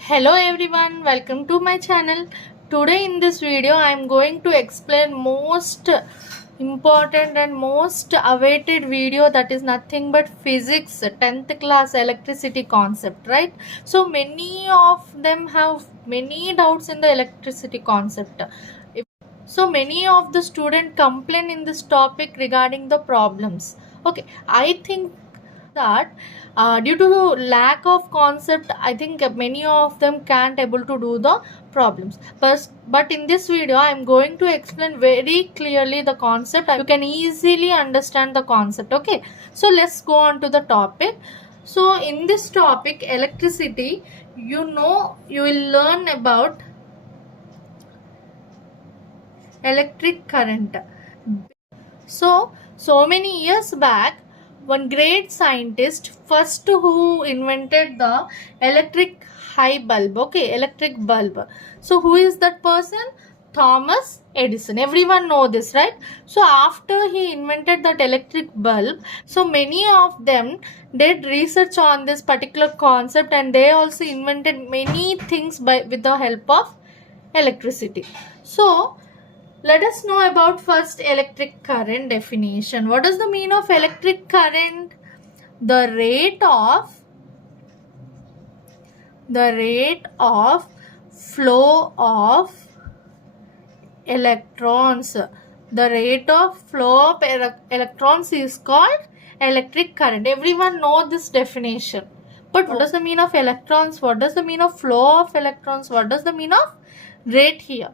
Hello everyone, welcome to my channel. Today in this video I am going to explain most important and most awaited video, that is nothing but physics 10th class electricity concept, right? So many of them have many doubts in the electricity concept. So many of the students complain in this topic regarding the problems. Okay, I think that due to lack of concept, I think many of them can't able to do the problems. But in this video I am going to explain very clearly the concept. You can easily understand the concept. Okay, so let's go on to the topic. So in this topic, electricity, you will learn about electric current. So many years back, one great scientist first who invented the electric electric bulb. So who is that person? Thomas Edison. Everyone know this, right? So after he invented that electric bulb, so many of them did research on this particular concept, and they also invented many things with the help of electricity. So let us know about first electric current definition. What does the mean of electric current? The rate of flow of electrons. The rate of flow of electrons is called electric current. Everyone know this definition. But what does the mean of electrons? What does the mean of flow of electrons? What does the mean of rate here?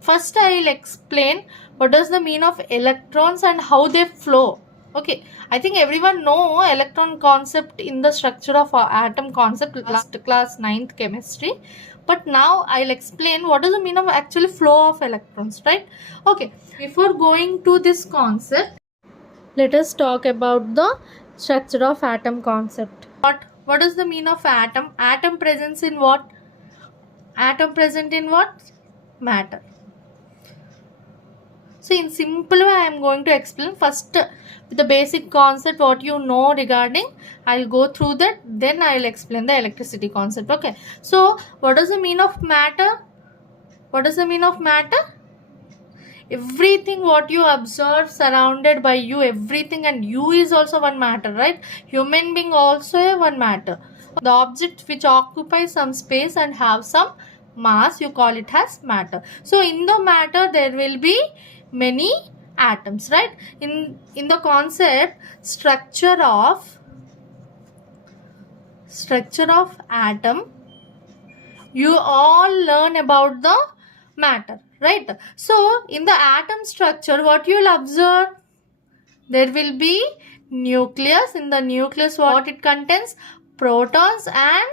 First I will explain what does the mean of electrons and how they flow. Okay, I think everyone know electron concept in the structure of our atom concept, last class 9th chemistry. But now I'll explain what does the mean of actually flow of electrons, right? Okay, before going to this concept, let us talk about the structure of atom concept. What does the mean of atom? Atom presents in what? Atom present in what? Matter. So in simple way I am going to explain first with the basic concept what you know regarding. I'll go through that, then I'll explain the electricity concept. Okay, so what does the mean of matter? What does the mean of matter? Everything what you observe surrounded by you, everything, and you is also one matter, right? Human being also a one matter. The object which occupies some space and have some mass, you call it as matter. So in the matter there will be many atoms, right? In the concept structure of atom, you all learn about the matter, right? So in the atom structure, what you will observe, there will be nucleus. In the nucleus, what it contains? Protons and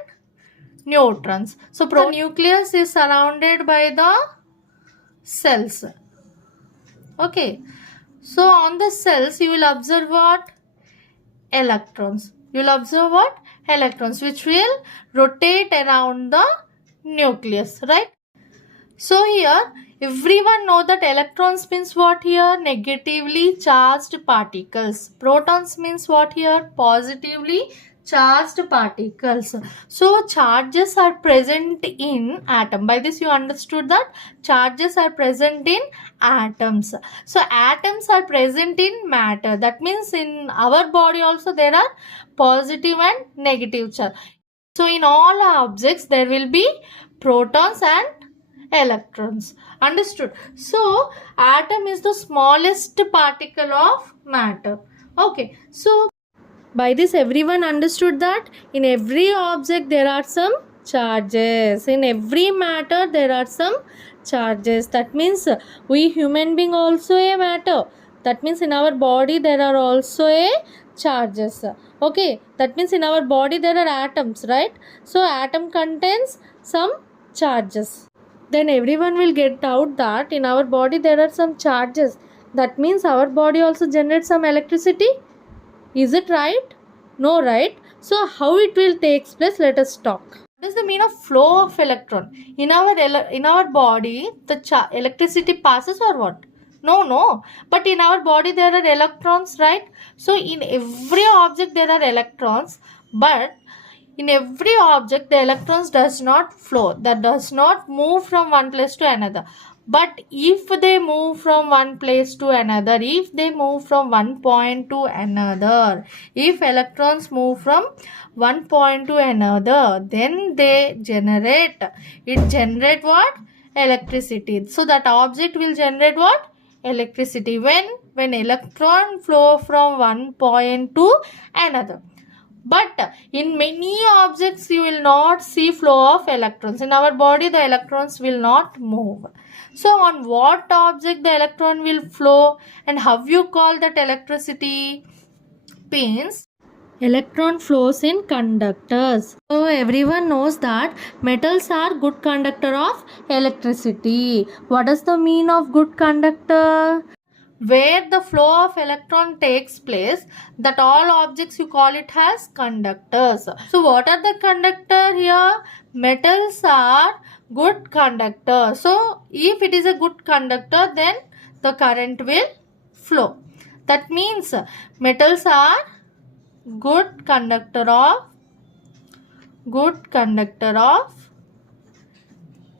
neutrons. So the nucleus is surrounded by the cells. Okay, so on the cells you will observe what? Electrons. You will observe what? Electrons, which will rotate around the nucleus, right? So here everyone know that electrons means what here? Negatively charged particles. Protons means what here? Positively charged particles. So charges are present in atom. By this you understood that charges are present in atoms. So atoms are present in matter. That means in our body also there are positive and negative charge. So in all objects there will be protons and electrons. Understood? So atom is the smallest particle of matter. Okay, so by this everyone understood that in every object there are some charges. In every matter there are some charges. That means we human being also a matter. That means in our body there are also a charges. Okay, that means in our body there are atoms, right? So atom contains some charges. Then everyone will get out that in our body there are some charges. That means our body also generates some electricity. Is it right? No, right? So how it will take place? Let us talk. What is the mean of flow of electron? In our body, the electricity passes or what? No. But in our body there are electrons, right? So in every object there are electrons, but in every object the electrons does not flow, that does not move from one place to another. But if they move from one place to another, if they move from one point to another, if electrons move from one point to another, then they generate what? Electricity. So that object will generate what? Electricity. When electron flow from one point to another. But in many objects you will not see flow of electrons. In our body the electrons will not move. So on what object the electron will flow, and how you call that electricity? Means electron flows in conductors. So everyone knows that metals are good conductor of electricity. What does the mean of good conductor? Where the flow of electron takes place, that all objects you call it as conductors. So what are the conductor here? Metals are good conductor. So if it is a good conductor, then the current will flow. That means metals are good conductor of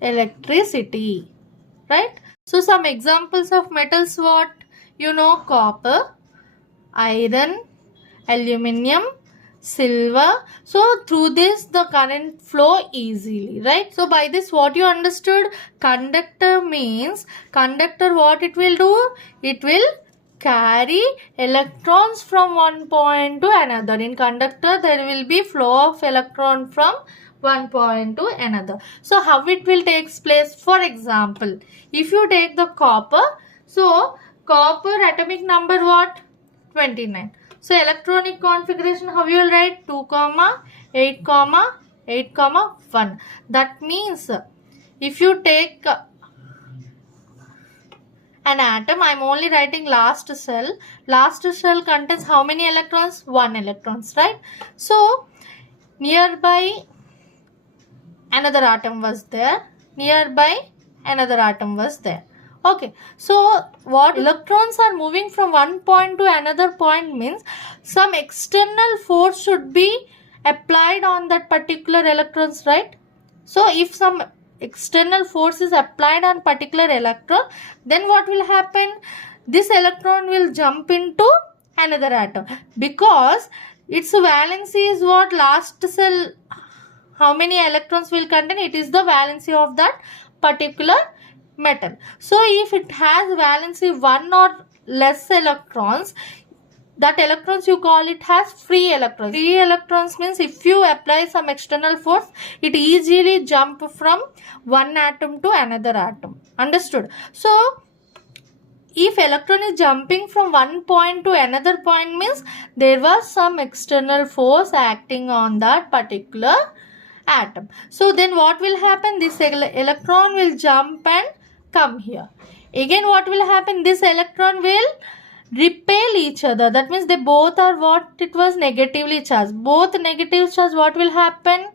electricity, right? So some examples of metals, what? Copper, iron, aluminium, silver. So through this the current flow easily, right? So by this what you understood? Conductor means, conductor what it will do? It will carry electrons from one point to another. In conductor there will be flow of electron from one point to another. So how it will take place? For example, if you take the copper, so copper atomic number what? 29. So electronic configuration, how you will write? 2, 8, 8, 1. That means if you take an atom, I am only writing last cell. Last cell contains how many electrons? 1 electrons, right? So nearby another atom was there. Nearby another atom was there. Okay, so what electrons are moving from one point to another point means some external force should be applied on that particular electrons, right? So if some external force is applied on particular electron, then what will happen? This electron will jump into another atom, because its valency is what? Last cell, how many electrons will contain? It is the valency of that particular metal. So if it has valency 1 or less electrons, that electrons you call it as free electrons. Free electrons means if you apply some external force, it easily jump from one atom to another atom. Understood? So if electron is jumping from one point to another point means there was some external force acting on that particular atom. So then what will happen? This electron will jump and come here. Again what will happen? This electron will repel each other. That means they both are what? It was negatively charged. Both negative charge, what will happen?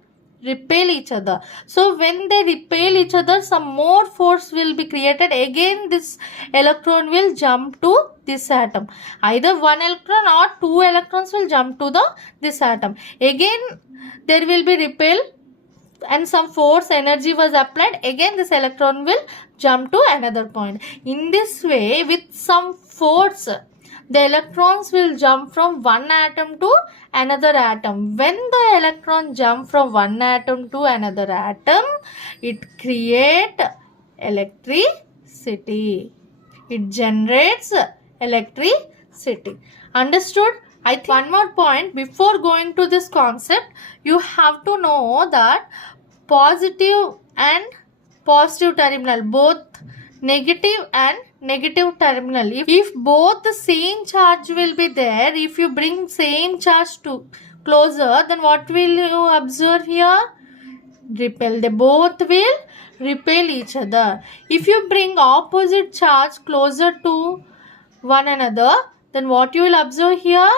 Repel each other. So when they repel each other, some more force will be created. Again this electron will jump to this atom. Either one electron or two electrons will jump to this atom. Again there will be repel and some force energy was applied. Again this electron will jump to another point. In this way, with some force, the electrons will jump from one atom to another atom. When the electron jump from one atom to another atom, it creates electricity. It generates electricity. Understood? I think one more point before going to this concept, you have to know that positive and positive terminal, both negative and negative terminal, if both the same charge will be there, if you bring same charge to closer, then what will you observe here? Repel. They both will repel each other. If you bring opposite charge closer to one another, then what you will observe here?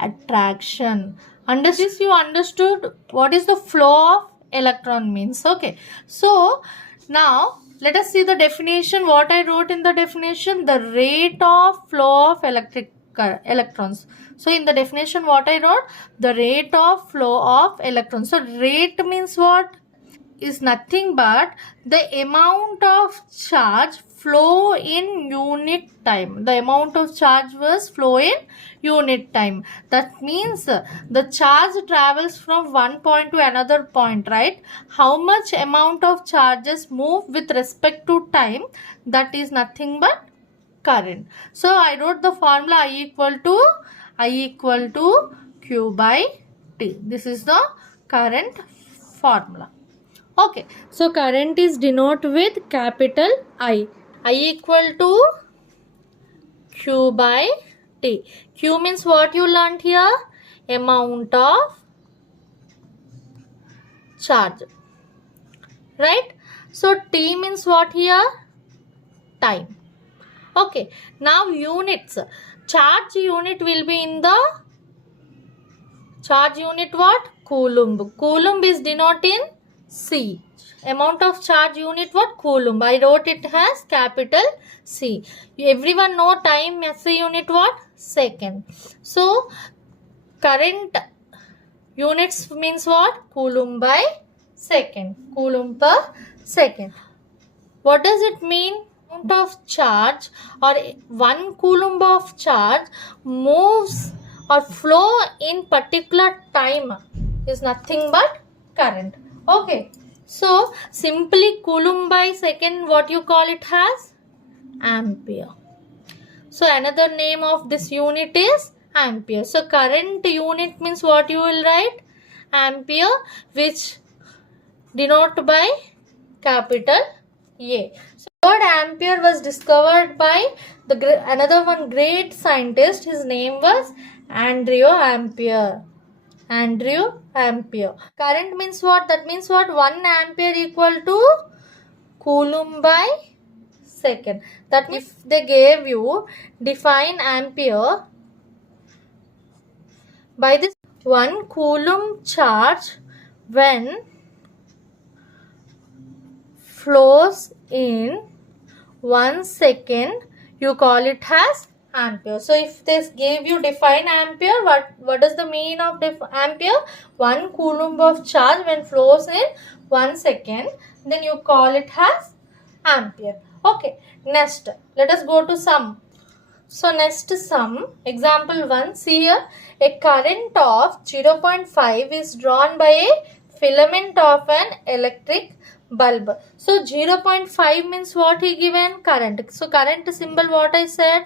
Attraction. Understood? You understood what is the flow of electron means. Okay, so now let us see the definition. What I wrote in the definition, the rate of flow of electrons. So in the definition, what I wrote, the rate of flow of electrons. So rate means what? Is nothing but the amount of charge flow in unit time. The amount of charge was flow in unit time. That means the charge travels from one point to another point, right? How much amount of charges move with respect to time, that is nothing but current. So I wrote the formula I equal to Q by T. This is the current formula. Okay, so current is denoted with capital I. I equal to Q by T. Q means what you learnt here? Amount of charge. Right? So T means what here? Time. Okay, now units. Charge unit will be in the charge unit what? Coulomb. Coulomb is denoted in C. Amount of charge unit what? Coulomb. I wrote it as capital C. Everyone know time SI unit what? Second. So current units means what? Coulomb by second. Coulomb per second. What does it mean? Amount of charge or 1 coulomb of charge moves or flow in particular time is nothing but current. Okay. So simply coulomb by second, what you call it as? Ampere. So another name of this unit is ampere. So current unit means what you will write? Ampere, which denoted by capital A. So word ampere was discovered by another one great scientist. His name was Andrew Ampere. Andrew Ampere. Current means what? That means what? 1 ampere equal to coulomb by second. That means if they gave you define ampere by this 1 coulomb charge when flows in 1 second, you call it as ampere. So if this gave you define ampere, what is the meaning of ampere? 1 coulomb of charge when flows in 1 second, then you call it as ampere. Okay, next let us go to sum. So next sum, example 1, see here, a current of 0.5 is drawn by a filament of an electric bulb. So 0.5 means what he given? Current. So current symbol what I said?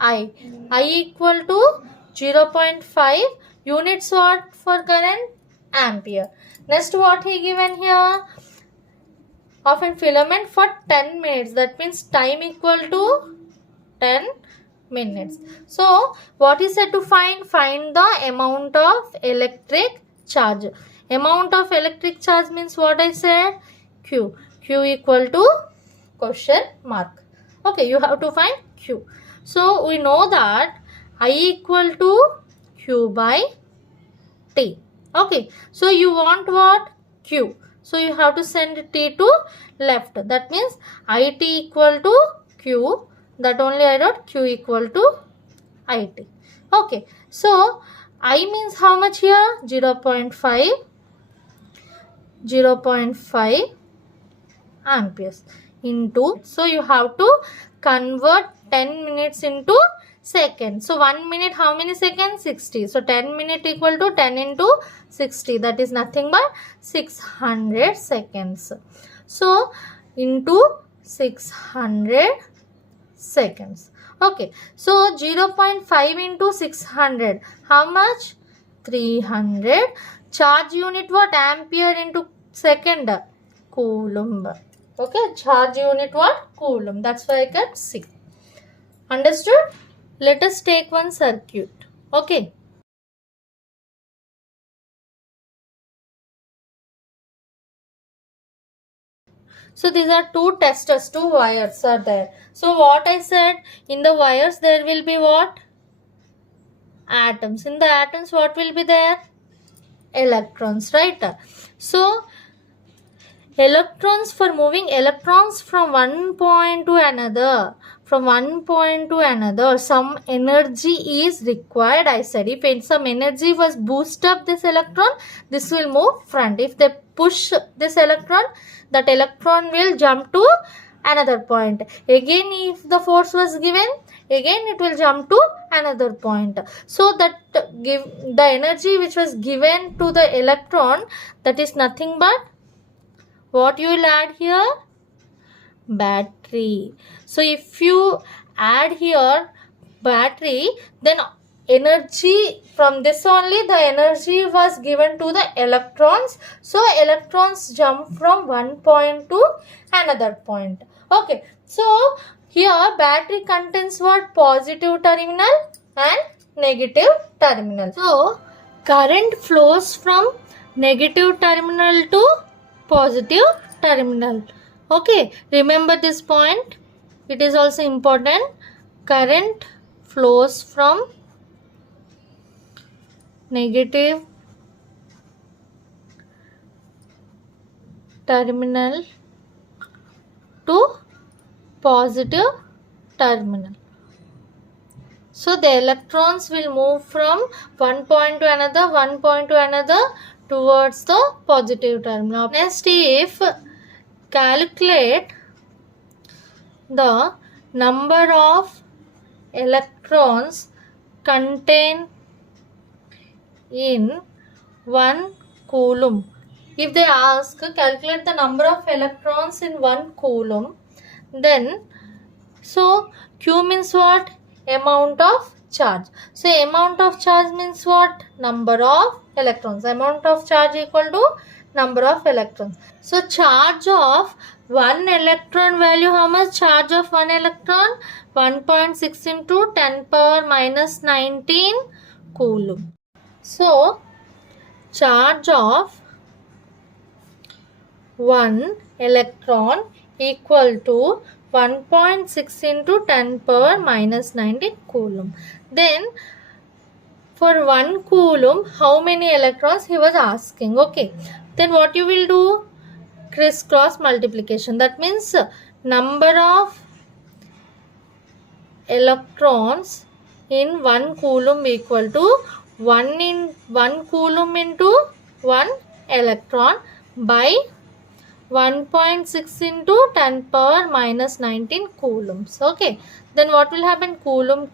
I equal to 0.5. Units what for current? Ampere. Next what he given here? Of a filament for 10 minutes. That means time equal to 10 minutes. So what is said to find? Find the amount of electric charge. Amount of electric charge means what I said? Q. Q equal to question mark. Okay, you have to find Q. So we know that I equal to Q by T. Okay, so you want what? Q. So you have to send T to left. That means IT equal to Q. That only I wrote Q equal to IT. Okay, so I means how much here? 0.5 amperes into, so you have to convert 10 minutes into seconds. So 1 minute how many seconds? 60. So 10 minute equal to 10 into 60, that is nothing but 600 seconds. So into 600 seconds. Okay, so 0.5 into 600, how much? 300. Charge unit what? Ampere into second, coulomb. Okay, charge unit what? Coulomb. That's why I got C. Understood? Let us take one circuit. Okay. So these are two testers, two wires are there. So what I said, in the wires there will be what? Atoms. In the atoms what will be there? Electrons, right? So electrons, for moving electrons from one point to another, some energy is required. I said if some energy was boost up this electron, this will move front. If they push this electron, that electron will jump to another point. Again, if the force was given, again it will jump to another point. So that give the energy which was given to the electron, that is nothing but what you will add here? Battery. So if you add here battery, then energy from this only, the energy was given to the electrons. So electrons jump from one point to another point. Okay. So here battery contains what? Positive terminal and negative terminal. So current flows from negative terminal to positive terminal. Okay, remember this point. It is also important. Current flows from negative terminal to positive terminal. So the electrons will move from one point to another, towards the positive terminal. Next, if calculate the number of electrons contained in 1 coulomb. If they ask calculate the number of electrons in 1 coulomb, then so Q means what? Amount of charge. So amount of charge means what? Number of electrons. Amount of charge equal to number of electrons. So charge of 1 electron value, how much? Charge of 1 electron? 1.6 into 10 power minus 19 coulomb. So charge of 1 electron equal to 1.6 into 10 power minus 19 coulomb. Then for 1 coulomb, how many electrons he was asking. Okay. Then what you will do? Crisscross multiplication. That means number of electrons in 1 coulomb equal to 1 coulomb into 1 electron by 1.6 into 10 power minus 19 coulombs. Okay. Then what will happen? Coulomb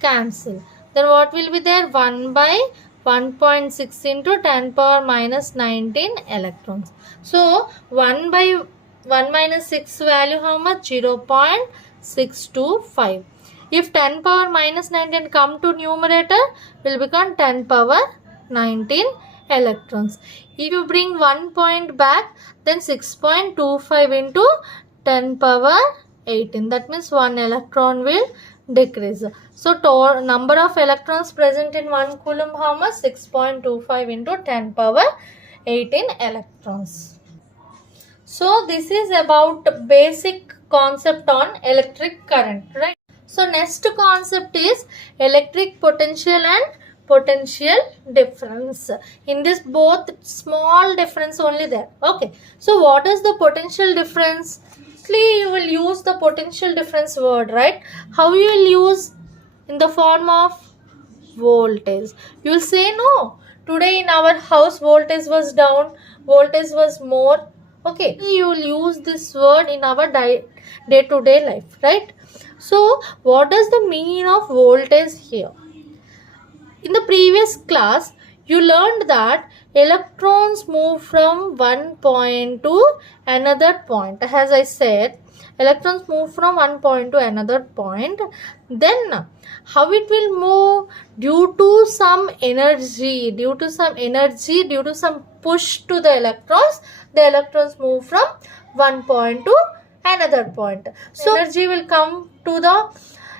cancel. Then what will be there? 1 by 1.6 into 10 power minus 19 electrons. So 1 by 1 minus 6 value how much? 0.625. If 10 power minus 19 come to numerator, will become 10 power 19 electrons. If you bring 1 point back, then 6.25 into 10 power 18. That means 1 electron will decrease. So number of electrons present in 1 coulomb how much? 6.25 into 10 power 18 electrons. So this is about basic concept on electric current, right? So next concept is electric potential and potential difference. In this both small difference only there. Okay. So what is the potential difference? You will use the potential difference word, right? How you will use? In the form of voltage. You will say no. Today in our house voltage was down, voltage was more. Okay. You will use this word in our day-to-day life, right? So what does the meaning of voltage here? In the previous class, you learned that electrons move from one point to another point. As I said, electrons move from one point to another point. Then how it will move? Due to some energy, due to some push to the electrons move from one point to another point. So energy will come to the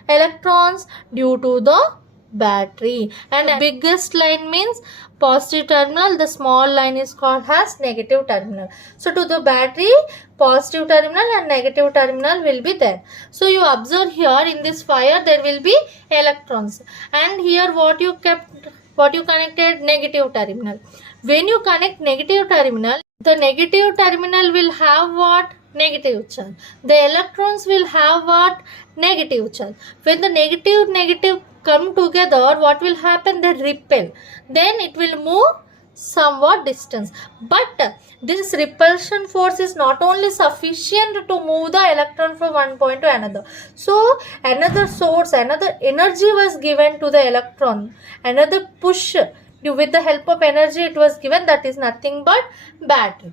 electrons due to the battery, and the biggest line means positive terminal, the small line is called as negative terminal. So to the battery, positive terminal and negative terminal will be there. So you observe here in this wire there will be electrons, and here what you connected? Negative terminal. When you connect negative terminal, The negative terminal will have what? Negative charge. The electrons will have what? Negative charge. When the negative come together, what will happen? They repel. Then it will move somewhat distance. But this repulsion force is not only sufficient to move the electron from one point to another. So another source, another energy was given to the electron. Another push with the help of energy it was given, that is nothing but battery.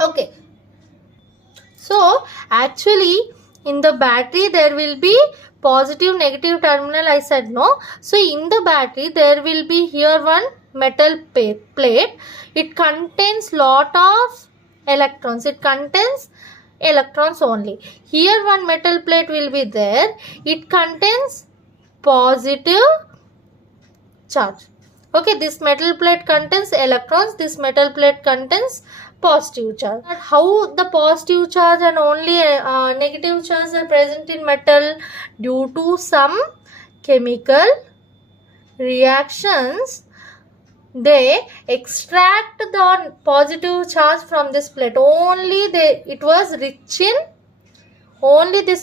Okay, so actually in the battery there will be positive negative terminal, I said no. So in the battery there will be here one metal plate. It contains lot of electrons. It contains electrons only. Here one metal plate will be there. It contains positive charge. Okay, this metal plate contains electrons. This metal plate contains positive charge. How the positive charge and only negative charge are present in metal? Due to some chemical reactions, they extract the positive charge from this plate. Only this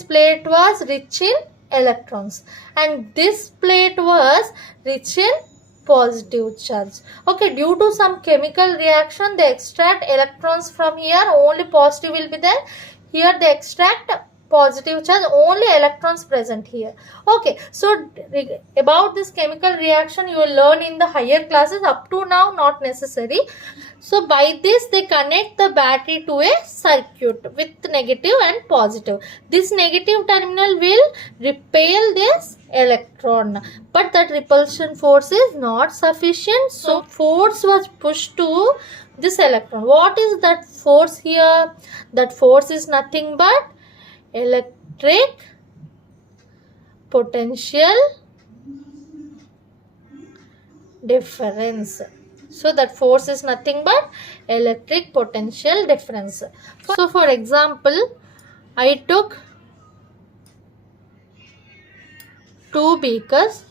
plate was rich in electrons, and this plate was rich in positive charge. Okay, due to some chemical reaction they extract electrons from here. Only positive will be there. Here they extract positive charge, only electrons present here. Okay, so about this chemical reaction you will learn in the higher classes. Up to now not necessary. So by this they connect the battery to a circuit with negative and positive. This negative terminal will repel this electron, but that repulsion force is not sufficient. So force was pushed to this electron. What is that force here? That force is nothing but electric potential difference. So that force is nothing but electric potential difference. So for example, I took two beakers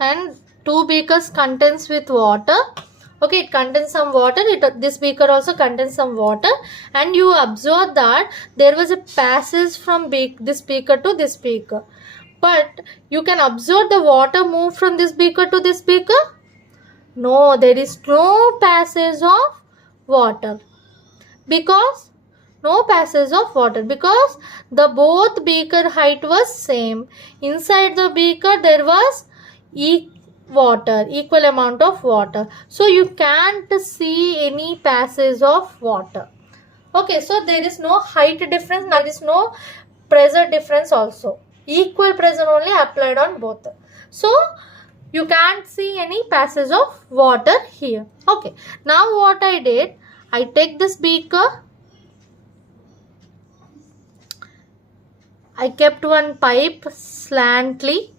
and two beakers contains with water. Okay, it contains some water. This beaker also contains some water, and you observe that there was a passage from this beaker to this beaker. But you can observe the water move from this beaker to this beaker. No, there is no passage of water. Because no passage of water, because the both beaker height was same. Inside the beaker there was equal amount of water, so you can't see any passage of water. Okay, so there is no height difference, there is no pressure difference also. Equal pressure only applied on both, so you can't see any passage of water here. Okay, now what I did, I take this beaker, I kept one pipe slantly,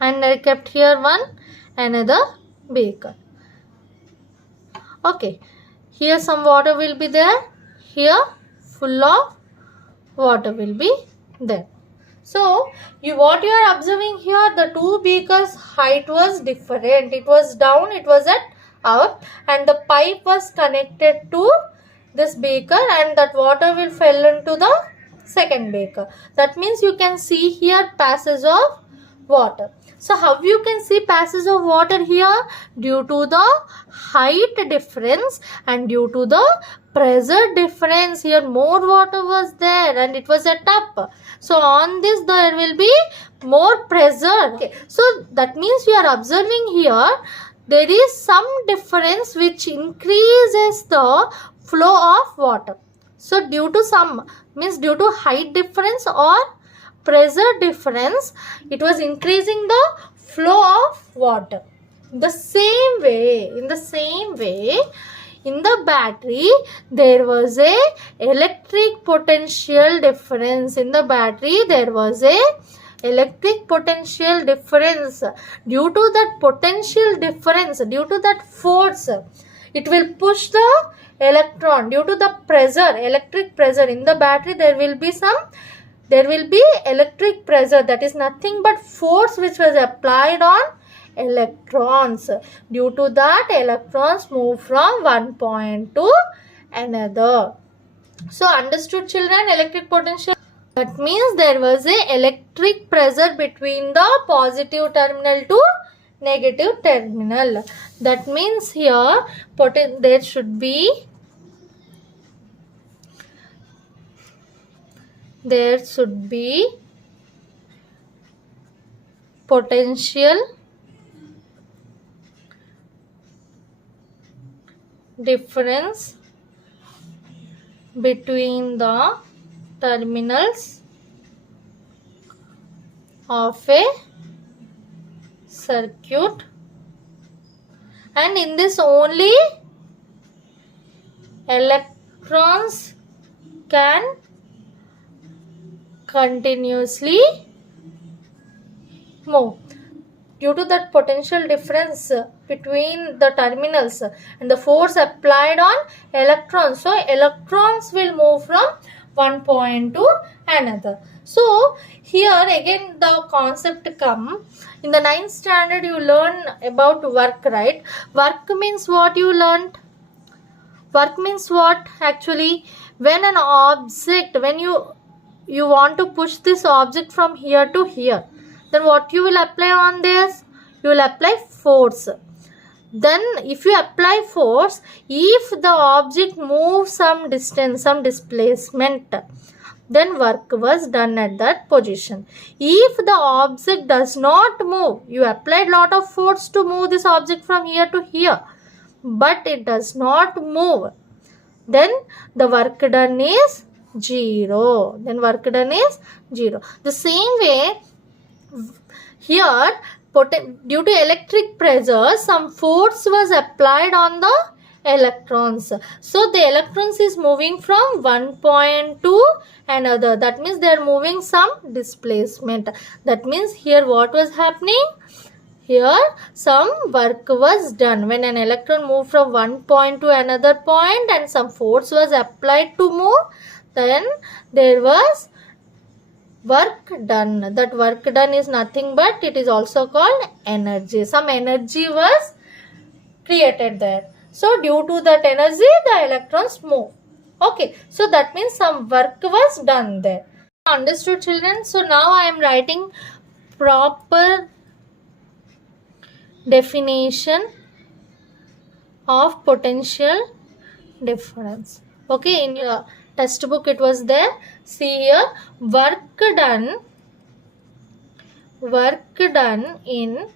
and I kept here another beaker. Okay, here some water will be there, here full of water will be there. So what you are observing here, the two beakers height was different. It was down, it was at up, and the pipe was connected to this beaker, and that water will fell into the second beaker. That means you can see here passage of water. So how you can see passage of water here? Due to the height difference and due to the pressure difference. Here more water was there and it was at top. So on this there will be more pressure. Okay. So that means you are observing here there is some difference which increases the flow of water. So due to some, means due to height difference or pressure difference, it was increasing the flow of water. In the same way, in the battery there was a electric potential difference. In the battery there was a electric potential difference. Due to that potential difference, due to that force, it will push the electron, due to the pressure, electric pressure in the battery, there will be electric pressure, that is nothing but force which was applied on electrons. Due to that, electrons move from one point to another. So understood children, electric potential? That means there was a electric pressure between the positive terminal to negative terminal. That means here there should be potential difference between the terminals of a circuit, and in this only electrons can continuously move. Due to that potential difference between the terminals and the force applied on electrons, so electrons will move from one point to another. So here again the concept come. In the 9th standard you learn about work, right? Work means what you learned? Work means what actually? When an object, when you want to push this object from here to here, then what you will apply on this? You will apply force. Then if you apply force, if the object moves some distance, some displacement, then work was done at that position. If the object does not move, you applied lot of force to move this object from here to here, but it does not move, then the work done is 0. The same way here, due to electric pressure, some force was applied on the electrons. So the electrons is moving from one point to another. That means they are moving some displacement. That means here what was happening? Here some work was done. When an electron moved from one point to another point and some force was applied to move, then there was work done. That work done is nothing but it is also called energy. Some energy was created there. So due to that energy, the electrons move. Okay, so that means some work was done there. Understood children? So now I am writing proper definition of potential difference. Okay, in your textbook it was there. See here, work done in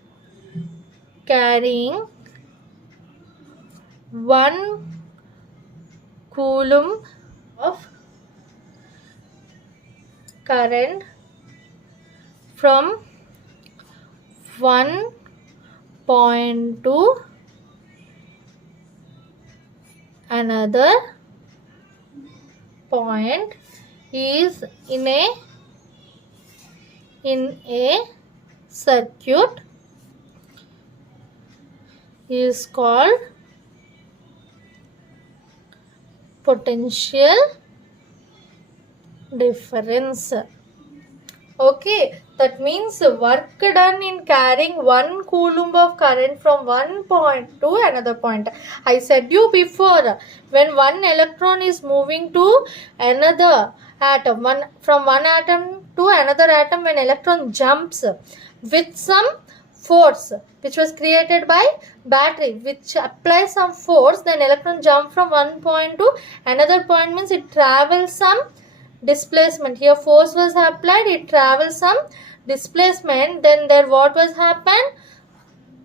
carrying 1 coulomb of current from one point to another point is in a circuit is called potential difference. Okay, that means work done in carrying 1 coulomb of current from one point to another point. I said you before, when one electron is moving to another atom, from one atom to another atom, when electron jumps with some force which was created by battery, which applies some force, then electron jump from one point to another point, means it travels some displacement. Here force was applied, it travels some displacement, then there what was happened?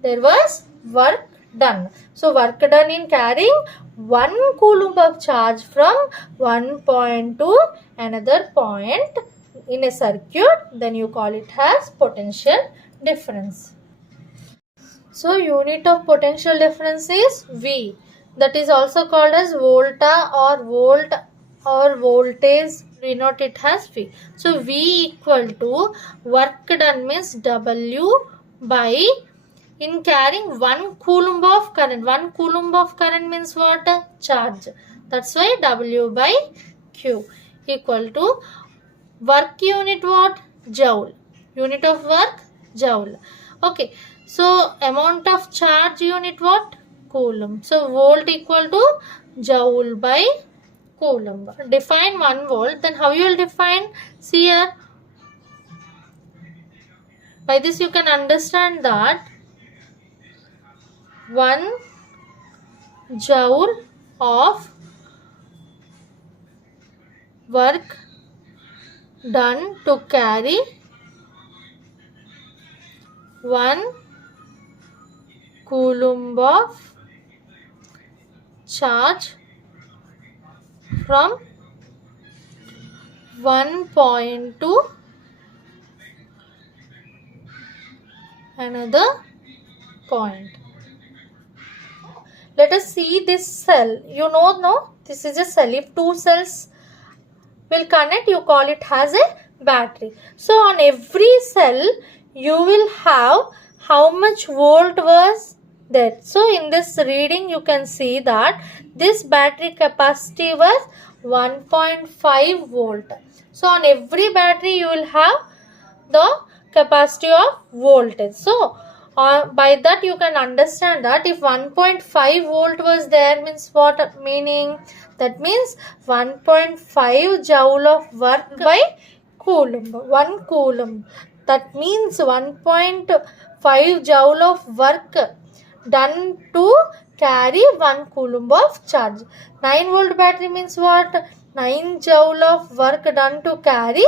There was work done. So work done in carrying 1 coulomb of charge from one point to another point in a circuit, then you call it as potential difference. So unit of potential difference is V. That is also called as volta or volt or voltage. We note it as V. So V equal to work done means W by in carrying 1 coulomb of current. 1 coulomb of current means what? Charge. That's why W by Q equal to work unit what? Joule. Unit of work? Joule. Okay. So amount of charge unit what? Coulomb. So volt equal to joule by coulomb. Define 1 volt. Then how you will define? See here. By this you can understand that 1 joule of work done to carry 1 coulomb of charge from one point to another point. Let us see this cell. You know, no? This is a cell. If two cells will connect, you call it as a battery. So on every cell, you will have how much volt was there. So in this reading, you can see that this battery capacity was 1.5 volt. So on every battery, you will have the capacity of voltage. So by that you can understand that if 1.5 volt was there means what meaning? That means 1.5 joule of work by coulomb. 1 coulomb. That means 1.5 joule of work done to carry 1 coulomb of charge. 9 volt battery means what? 9 joule of work done to carry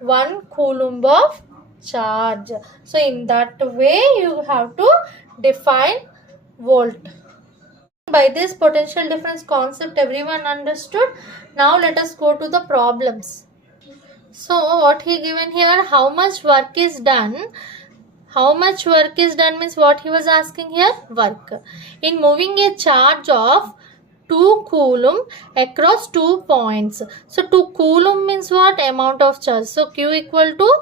1 coulomb of charge. So in that way you have to define volt. By this potential difference concept everyone understood. Now let us go to the problems. So what he given here, how much work is done? How much work is done means what he was asking here? Work. In moving a charge of 2 coulomb across 2 points. So 2 coulomb means what? Amount of charge. So Q equal to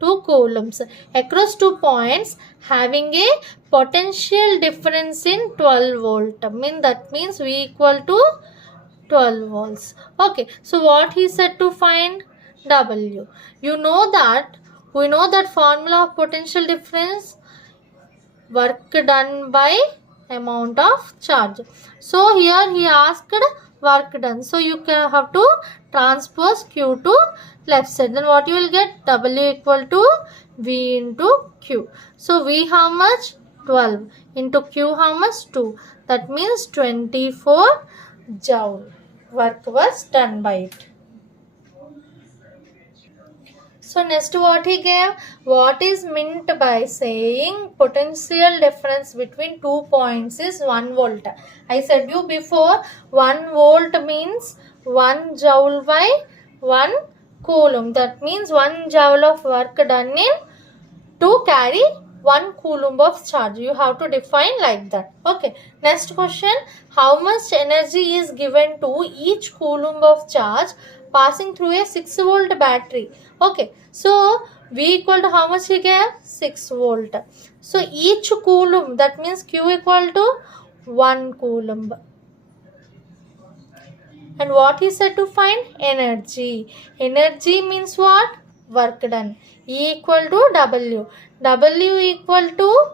2 coulombs across 2 points having a potential difference in 12 volt. That means V equal to 12 volts. Okay. So what he said to find? W. You know that we know that formula of potential difference, work done by amount of charge. So here he asked work done. So you can have to transpose Q to left side. Then what you will get? W equal to V into Q. So V how much? 12 into Q how much? 2. That means 24 joule work was done by it. So next what he gave? What is meant by saying potential difference between 2 points is 1 volt. I said you before 1 volt means 1 joule by 1 coulomb. That means 1 joule of work done in to carry 1 coulomb of charge. You have to define like that. Okay. Next question. How much energy is given to each coulomb of charge passing through a 6 volt battery? Okay. So V equal to how much he gave? 6 volt. So each coulomb, that means Q equal to 1 coulomb. And what he said to find? Energy. Energy means what? Work done. E equal to W. W equal to,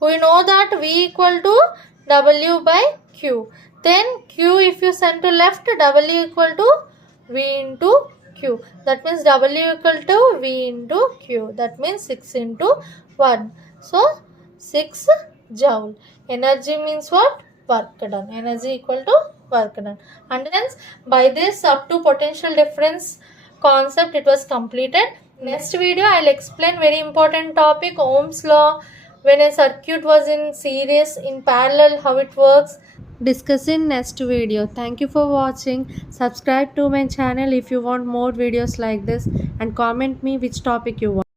we know that V equal to W by Q. Then Q if you send to left, W equal to V into Q. That means W equal to V into Q. That means 6 into 1. So 6 joule. Energy means what? Work done. Energy equal to work done. And hence by this up to potential difference concept it was completed. Next video I will explain very important topic, Ohm's law, when a circuit was in series, in parallel, how it works. Discuss in next video. Thank you for watching. Subscribe to my channel if you want more videos like this and comment me which topic you want.